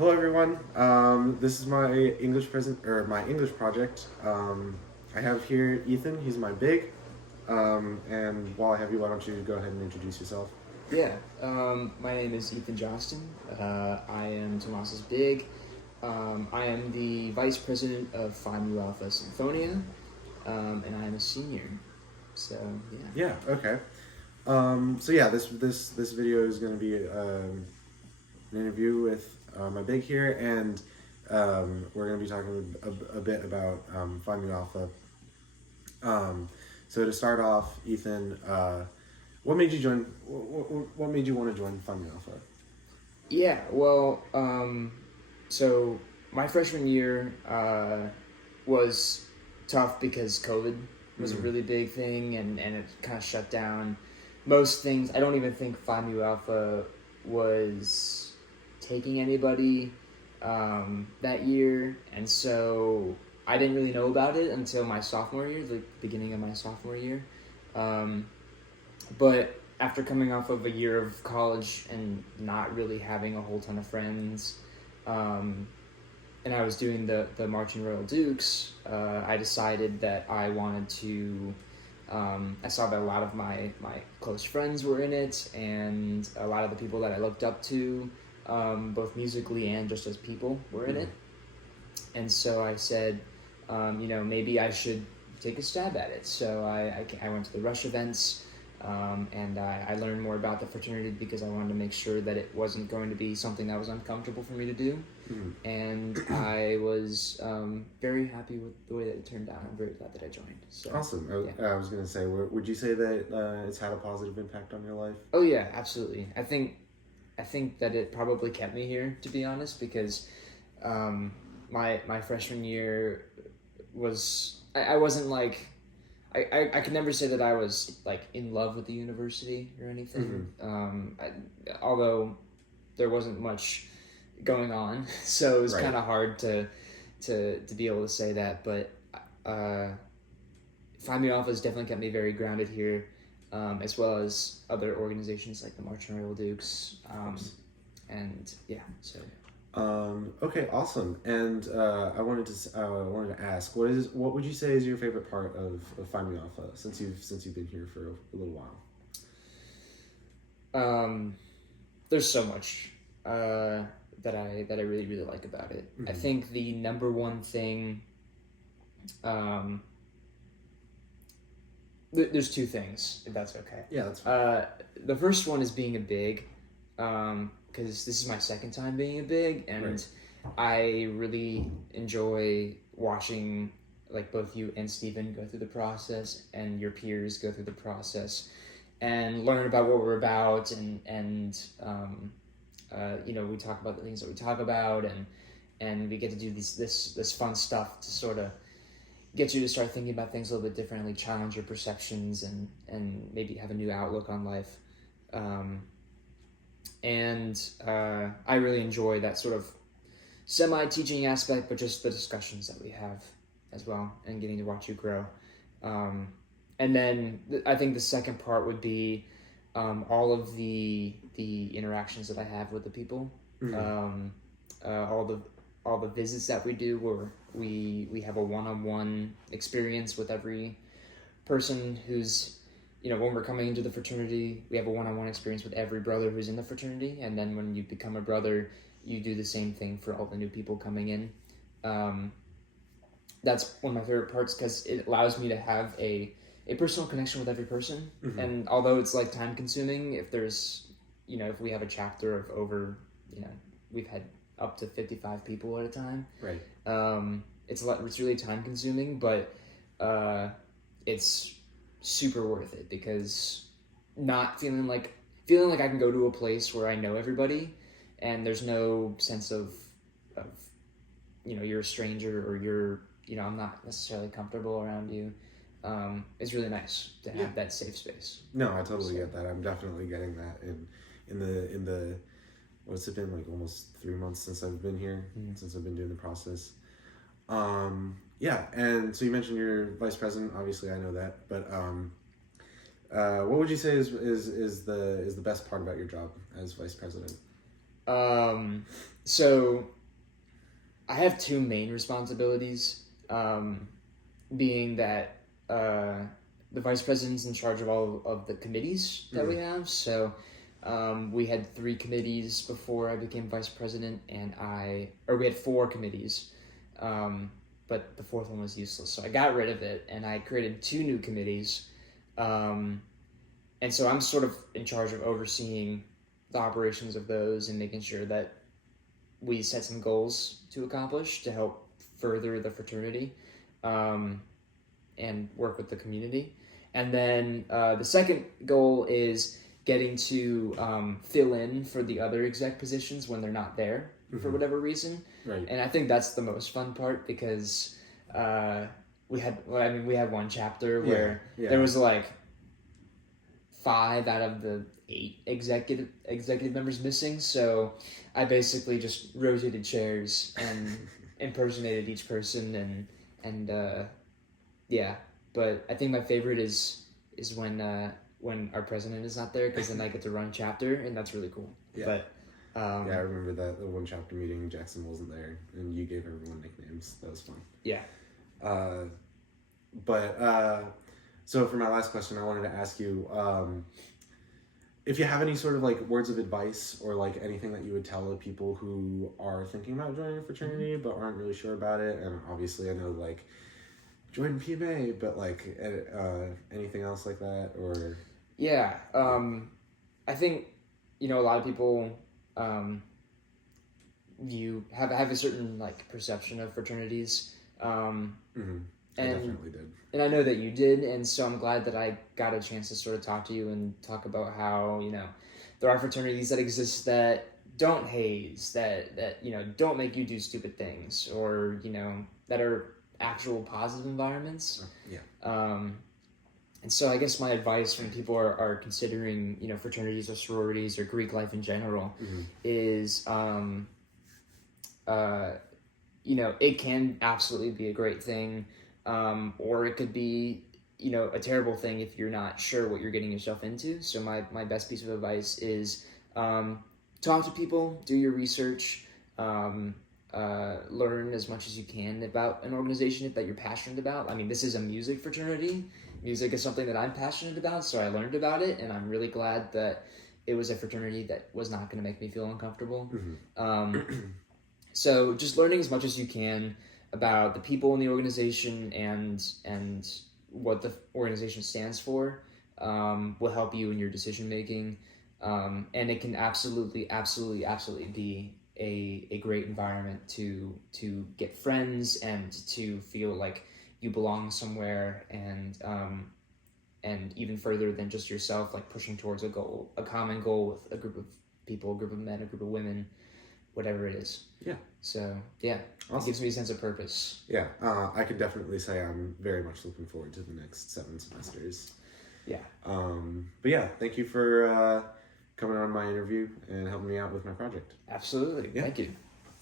Hello, everyone. This is my my English project. I have here Ethan. He's my big. And while I have you, why don't you go ahead and introduce yourself? Yeah, my name is Ethan Johnston. I am Tomas's big. I am the vice president of Phi Mu Alpha Symphonia, and I am a senior. So yeah. Yeah. Okay. This video is going to be an interview with my big here, and we're going to be talking a bit about Finding Alpha. So to start off, Ethan, what made you join? What made you want to join Finding Alpha? Yeah. Well, so my freshman year was tough because COVID was a really big thing, and it kind of shut down most things. I don't even think Phi Mu Alpha was taking anybody that year, and so I didn't really know about it until my sophomore year, the beginning of my sophomore year. But after coming off of a year of college and not really having a whole ton of friends, and I was doing the Marching Royal Dukes, I decided that I wanted to. I saw that a lot of my close friends were in it, and a lot of the people that I looked up to, both musically and just as people, were in it. And so I said, maybe I should take a stab at it. So I went to the Rush events, and I learned more about the fraternity because I wanted to make sure that it wasn't going to be something that was uncomfortable for me to do. And I was very happy with the way that it turned out. I'm very glad that I joined. So, Awesome. yeah. I was going to say, would you say that it's had a positive impact on your life? Oh yeah, absolutely. I think that it probably kept me here, to be honest, because my freshman year was I wasn't like I could never say that I was like in love with the university or anything. Although there wasn't much going on, so it was Right. kind of hard to be able to say that. But Phi Mu Alpha has definitely kept me very grounded here, as well as other organizations like the Marching Royal Dukes, and yeah. So Okay, awesome. And I wanted to ask, what would you say is your favorite part of Finding Alpha since you've been here for a little while? there's so much that I really really like about it. I think the number one thing. There's two things, if that's okay. Yeah, that's fine. The first one is being a big, because this is my second time being a big, and Right. I really enjoy watching like both you and Steven go through the process, and your peers go through the process, and learn about what we're about, and we talk about the things that we talk about, and we get to do this fun stuff to sort of get you to start thinking about things a little bit differently, challenge your perceptions, and maybe have a new outlook on life. I really enjoy that sort of semi-teaching aspect, but just the discussions that we have as well, and getting to watch you grow. And then I think the second part would be all of the interactions that I have with the people, all the visits that we do, where we have a one-on-one experience with every person who's, when we're coming into the fraternity, we have a one-on-one experience with every brother who's in the fraternity, and then when you become a brother, you do the same thing for all the new people coming in. That's one of my favorite parts because it allows me to have a personal connection with every person. And although it's like time consuming, if there's, if we have a chapter of over, we've had up to 55 people at a time. Right. It's really time consuming, but it's super worth it because not feeling like I can go to a place where I know everybody and there's no sense of you're a stranger or I'm not necessarily comfortable around you. It's really nice to have that safe space. No, I totally get that. I'm definitely getting that in the what's it been, like almost 3 months since I've been here, since I've been doing the process. And so you mentioned you're vice president. Obviously, I know that, but what would you say is the best part about your job as vice president? So I have two main responsibilities, being that the vice president's in charge of all of the committees that we have. So we had 3 committees before I became vice president, or we had 4 committees, but the 4th one was useless. So I got rid of it, and I created 2 new committees. And so I'm sort of in charge of overseeing the operations of those and making sure that we set some goals to accomplish to help further the fraternity, and work with the community. And then the second goal is getting to fill in for the other exec positions when they're not there for whatever reason. Right. And I think that's the most fun part, because we had one chapter where there was like 5 out of the 8 executive members missing. So I basically just rotated chairs and impersonated each person, and yeah. But I think my favorite is when our president is not there, because then I get to run chapter, and that's really cool. Yeah. But yeah, I remember that the one chapter meeting. Jackson wasn't there, and you gave everyone nicknames. That was fun. Yeah. So for my last question, I wanted to ask you if you have any sort of like words of advice or like anything that you would tell people who are thinking about joining a fraternity but aren't really sure about it. And obviously, I know like join PMA, but like anything else like that, or yeah. I think a lot of people you have a certain like perception of fraternities. I definitely did. And I know that you did, and so I'm glad that I got a chance to sort of talk to you and talk about how, there are fraternities that exist that don't haze, that don't make you do stupid things, or, that are actual positive environments. Yeah. And so I guess my advice when people are considering, fraternities or sororities or Greek life in general is, it can absolutely be a great thing. Or it could be, a terrible thing if you're not sure what you're getting yourself into. So my best piece of advice is talk to people, do your research, learn as much as you can about an organization that you're passionate about. I mean, this is a music fraternity. Music is something that I'm passionate about, so I learned about it, and I'm really glad that it was a fraternity that was not going to make me feel uncomfortable. So just learning as much as you can about the people in the organization and what the organization stands for will help you in your decision making, and it can absolutely be a great environment to get friends and to feel like you belong somewhere, and even further than just yourself, like pushing towards a common goal with a group of people, a group of men, a group of women, whatever it is. Yeah. So, yeah, awesome. It gives me a sense of purpose. Yeah, I can definitely say I'm very much looking forward to the next 7 semesters. Yeah. But yeah, thank you for coming on my interview and helping me out with my project. Absolutely. Yeah. Thank you.